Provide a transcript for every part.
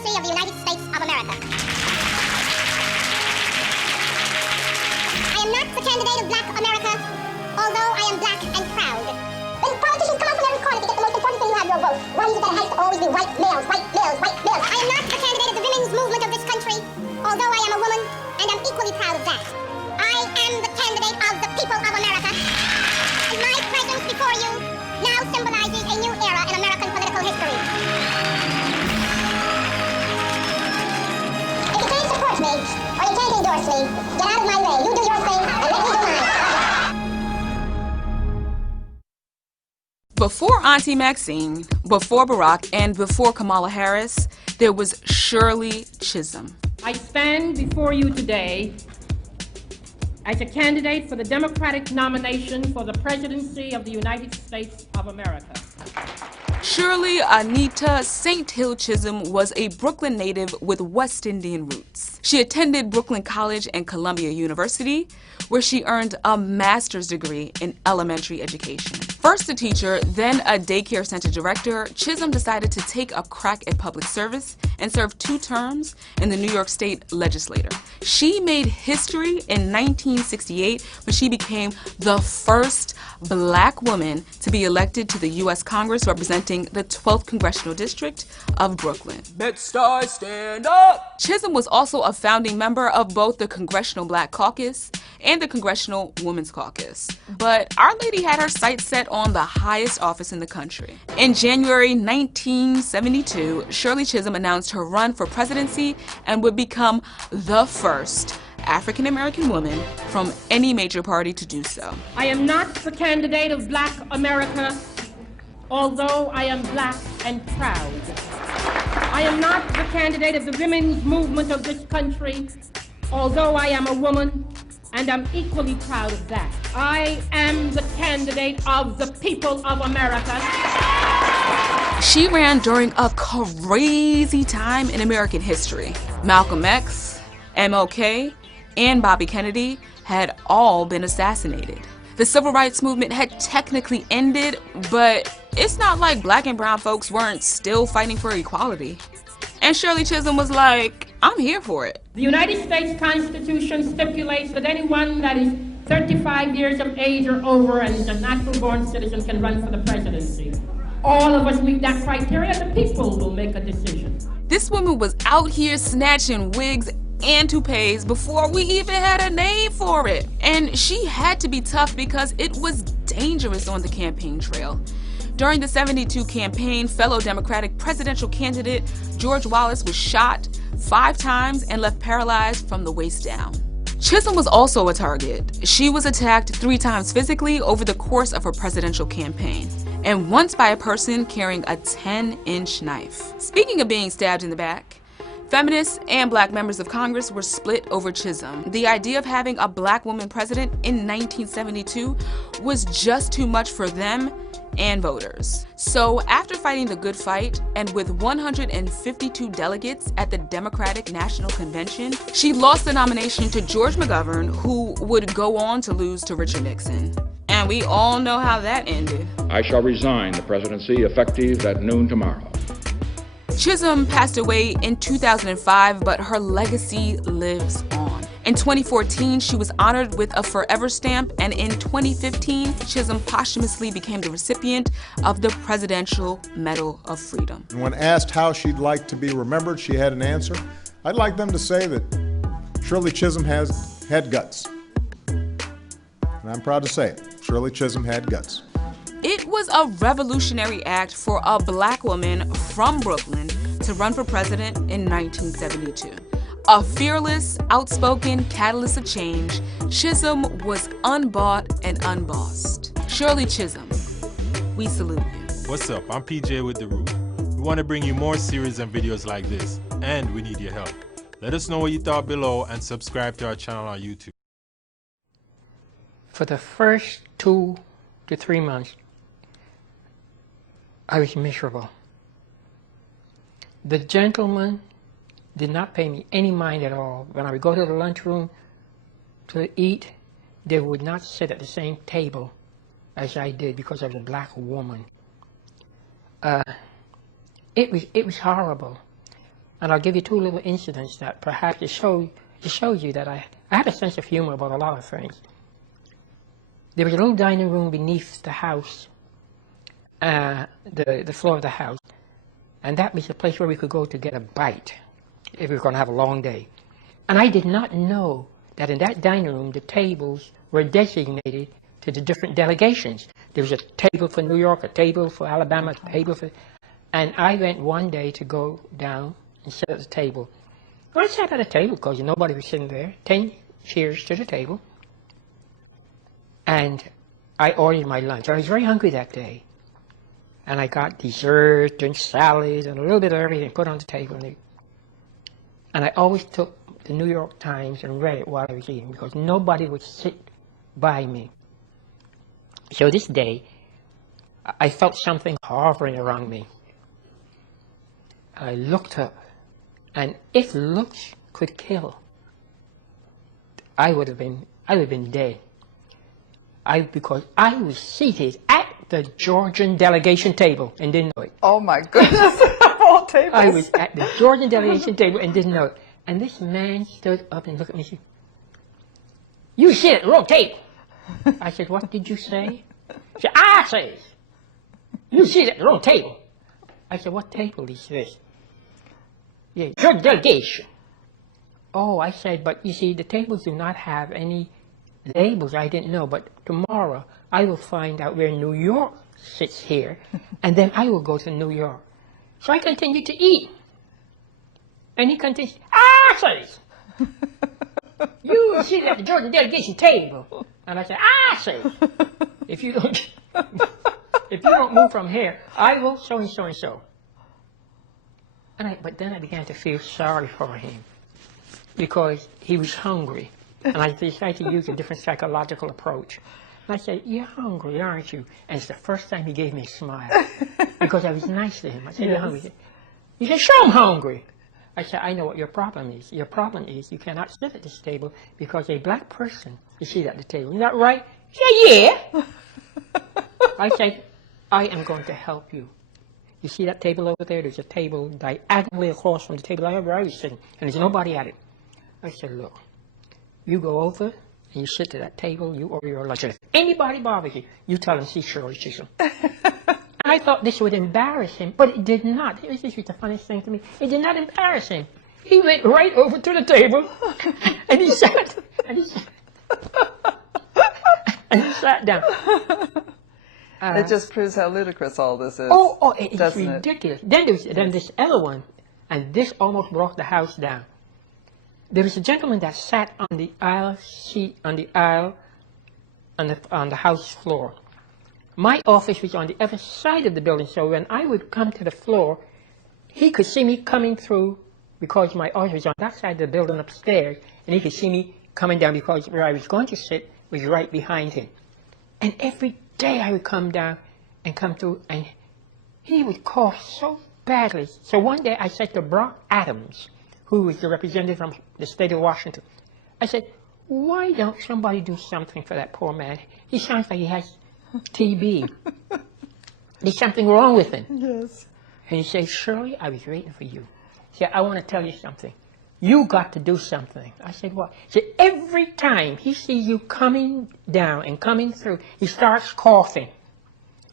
presidency of the United States of America. I am not the candidate of Black America, although I am black and proud. When politicians come out from every corner to get the most important thing, you have your vote. Why is it that it has to always be white males, white males, white males? I am not the candidate of the women's movement of this country, although I am a woman, and I'm equally proud of that. I am the candidate of the people of America. And my presence before you now symbolizes a new era in American political history. If you can't support me, or you can't endorse me, get out of my way. You do your thing, and let me do mine. Before Auntie Maxine, before Barack, and before Kamala Harris, there was Shirley Chisholm. I stand before you today as a candidate for the Democratic nomination for the presidency of the United States of America. Shirley Anita St. Hill Chisholm was a Brooklyn native with West Indian roots. She attended Brooklyn College and Columbia University, where she earned a master's degree in elementary education. First a teacher, then a daycare center director, Chisholm decided to take a crack at public service and served 2 terms in the New York State Legislature. She made history in 1968 when she became the first Black woman to be elected to the U.S. Congress representing the 12th Congressional District of Brooklyn. Bed-Stuy, stand up! Chisholm was also a founding member of both the Congressional Black Caucus and the Congressional Women's Caucus. But Our Lady had her sights set on the highest office in the country. In January 1972, Shirley Chisholm announced her run for presidency and would become the first African-American woman from any major party to do so. I am not the candidate of Black America, although I am black and proud. I am not the candidate of the women's movement of this country, although I am a woman, and I'm equally proud of that. I am the candidate of the people of America. She ran during a crazy time in American history. Malcolm X, MLK, and Bobby Kennedy had all been assassinated. The civil rights movement had technically ended, but it's not like Black and brown folks weren't still fighting for equality. And Shirley Chisholm was like, I'm here for it. The United States Constitution stipulates that anyone that is 35 years of age or over and is a natural-born citizen can run for the presidency. All of us meet that criteria, the people will make a decision. This woman was out here snatching wigs and toupees before we even had a name for it. And she had to be tough because it was dangerous on the campaign trail. During the 72 campaign, fellow Democratic presidential candidate George Wallace was shot 5 times and left paralyzed from the waist down. Chisholm was also a target. She was attacked 3 times physically over the course of her presidential campaign, and once by a person carrying a 10-inch knife. Speaking of being stabbed in the back, feminists and Black members of Congress were split over Chisholm. The idea of having a Black woman president in 1972 was just too much for them and voters. So after fighting the good fight and with 152 delegates at the Democratic National Convention, she lost the nomination to George McGovern, who would go on to lose to Richard Nixon. And we all know how that ended. I shall resign the presidency effective at noon tomorrow. Chisholm passed away in 2005, but her legacy lives on. In 2014, she was honored with a Forever Stamp, and in 2015, Chisholm posthumously became the recipient of the Presidential Medal of Freedom. When asked how she'd like to be remembered, she had an answer. I'd like them to say that Shirley Chisholm had guts. And I'm proud to say it. Shirley Chisholm had guts. It was a revolutionary act for a Black woman from Brooklyn to run for president in 1972. A fearless, outspoken catalyst of change, Chisholm was unbought and unbossed. Shirley Chisholm, we salute you. What's up? I'm PJ with The Root. We want to bring you more series and videos like this, and we need your help. Let us know what you thought below and subscribe to our channel on YouTube. For the first 2 to 3 months, I was miserable. The gentleman did not pay me any mind at all. When I would go to the lunchroom to eat, they would not sit at the same table as I did because I was a Black woman. It was horrible. And I'll give you two little incidents that perhaps it shows you that I have a sense of humor about a lot of things. There was a little dining room beneath the house, the floor of the house, and that was a place where we could go to get a bite if we were going to have a long day. And I did not know that in that dining room the tables were designated to the different delegations. There was a table for New York, a table for Alabama, a table for... And I went one day to go down and sit at the table. Well, I sat at a table because nobody was sitting there. 10 chairs to the table. And I ordered my lunch. I was very hungry that day. And I got dessert and salad and a little bit of everything put on the table. And I always took the New York Times and read it while I was eating because nobody would sit by me. So this day, I felt something hovering around me. I looked up, and if looks could kill, I would have been dead. Because I was seated at the Georgian delegation table and didn't know it. Oh my goodness, of all tables. I was at the Georgian delegation table and didn't know it. And this man stood up and looked at me and said, "You sit at the wrong table." I said, "What did you say?" He said, "I say, you sit at the wrong table." I said, "What table is this?" "Yeah, your delegation." "Oh," I said, "but you see, the tables do not have any labels." I didn't know, but tomorrow I will find out where New York sits here, and then I will go to New York. So I continued to eat. And he continued, "I say, you sit at the Georgian delegation table." And I said, "I say, if you don't move from here, I will so and so and so." But then I began to feel sorry for him because he was hungry. And I decided to use a different psychological approach. And I said, "You're hungry, aren't you?" And it's the first time he gave me a smile because I was nice to him. I said, "You're hungry." He said, "Sure, I'm hungry." I said, "I know what your problem is. Your problem is you cannot sit at this table because a black person is seated at the table. Isn't that right?" He said, "Yeah." I said, "I am going to help you. You see that table over there? There's a table diagonally across from the table I was sitting, and there's nobody at it." I said, "Look, you go over and you sit at that table, you order your lunch. And if anybody bothers you, you tell them, see Shirley Chisholm." I thought this would embarrass him, but it did not. This was the funniest thing to me. It did not embarrass him. He went right over to the table, and he sat down. It just proves how ludicrous all this is. It's ridiculous. Then there's this other one, and this almost brought the house down. There was a gentleman that sat on the aisle seat, on the house floor. My office was on the other side of the building, so when I would come to the floor, he could see me coming through because my office was on that side of the building upstairs, and he could see me coming down because where I was going to sit was right behind him. And every day I would come down and come through, and he would cough so badly. So one day I said to Brock Adams, who was the representative from the state of Washington, I said, "Why don't somebody do something for that poor man? He sounds like he has TB. There's something wrong with him." Yes. And he said, "Shirley, I was waiting for you." He said, "I want to tell you something. You got to do something." I said, "What?" He said, "Every time he sees you coming down and coming through, he starts coughing.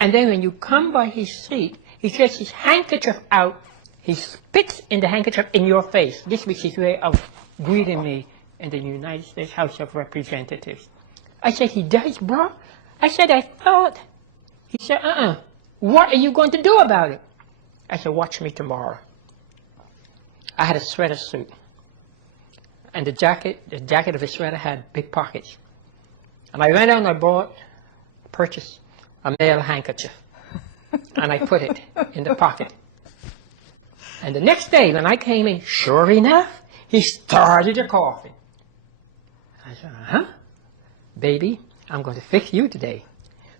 And then when you come by his seat, he gets his handkerchief out. He spits in the handkerchief in your face." This was his way of greeting me in the United States House of Representatives. I said, "He does, bro?" I said, "I thought." He said, "What are you going to do about it?" I said, "Watch me tomorrow." I had a sweater suit. And the jacket of the sweater had big pockets. And I went out and I purchased a male handkerchief. And I put it in the pocket. And the next day when I came in, sure enough, he started coughing. I said, "Baby, I'm going to fix you today."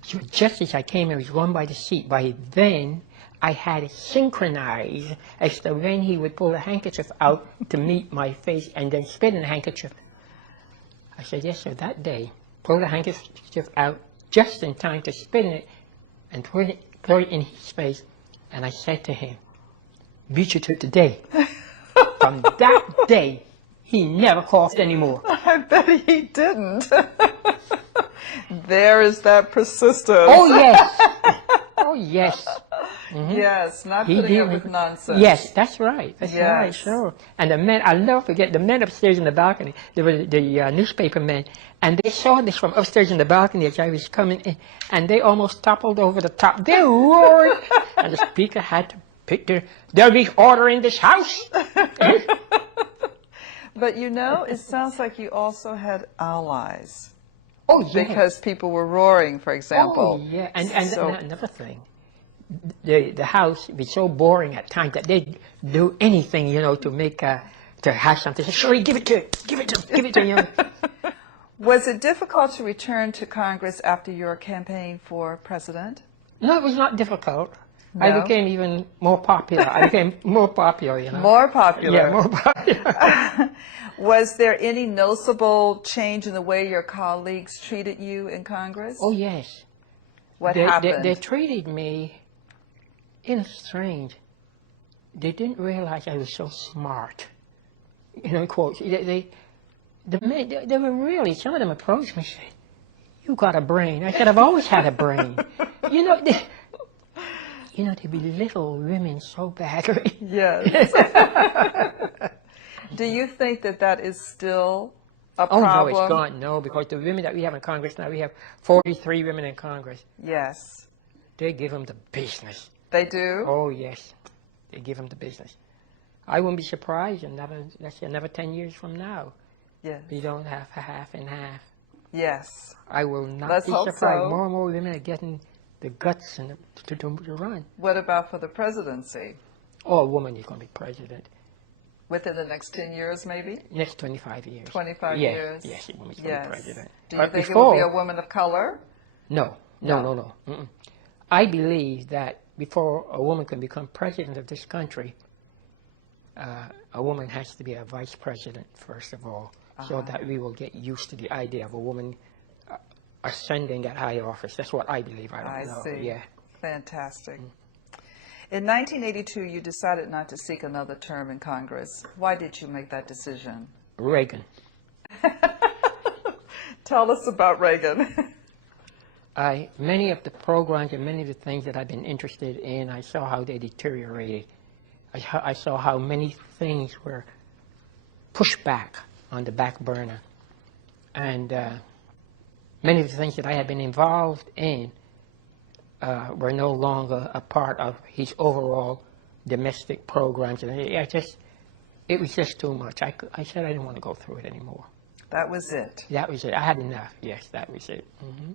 So just as I came in, he was going by the seat. By then, I had it synchronized as to when he would pull the handkerchief out to meet my face and then spit in the handkerchief. I said, "Yes, sir." That day, pulled the handkerchief out just in time to spit in it and throw it in his face. And I said to him, "Beat you to today." From that day, he never coughed anymore. I bet he didn't. There is that persistence. Oh, yes. Oh, yes. Yes, not He putting up did. with nonsense. Yes, that's right. That's right, Yes. sure. And the men, I'll never forget, the men upstairs in the balcony, there were the newspaper men, and they saw this from upstairs in the balcony as I was coming in, and they almost toppled over the top. They roared, and the speaker had to pick there'll be order in this house. But you know, it sounds like you also had allies. Oh, yes. Because people were roaring, for example. Oh, yeah. And So- another thing, the house was so boring at times that they'd do anything, you know, to make, to have something. Shirley, give it to him. Give it to him. Give it to him. Was it difficult to return to Congress after your campaign for president? No, it was not difficult. No? I became even more popular. I became more popular, you know. More popular. Yeah, more popular. Was there any noticeable change in the way your colleagues treated you in Congress? Oh, yes. What they happened? treated me in strange. They didn't realize I was so smart. You know, in quotes. They were really, some of them approached me and said, "You got a brain." I said, "I've always had a brain." You know, they belittle women so badly. Yes. Do you think that that is still a Oh, problem? no, it's gone. No, because the women that we have in Congress now, we have 43 women in Congress. Yes. They give them the business. They do? Oh, yes. They give them the business. I wouldn't be surprised in another 10 years from now. Yes. We don't have half and half. Yes. I will not Let's be hope surprised. so. More and more women are getting the guts to run. What about for the presidency? Oh, a woman is going to be president. Within the next 10 years, maybe? Next 25 years. 25 yes, years? Yes, a woman's going to be president. Do you But think before, it will be a woman of color? No. Mm-mm. I believe that before a woman can become president of this country, a woman has to be a vice president, first of all, so that we will get used to the idea of a woman ascending that high office. That's what I believe. I don't know. see. Yeah. Fantastic. In 1982, you decided not to seek another term in Congress. Why did you make that decision? Reagan. Tell us about Reagan. Many of the programs and many of the things that I've been interested in, I saw how they deteriorated. I saw how many things were pushed back on the back burner. And many of the things that I had been involved in were no longer a part of his overall domestic programs. And it was just too much. I said I didn't want to go through it anymore. That was it. That was it. I had enough. Yes, that was it. Mm-hmm.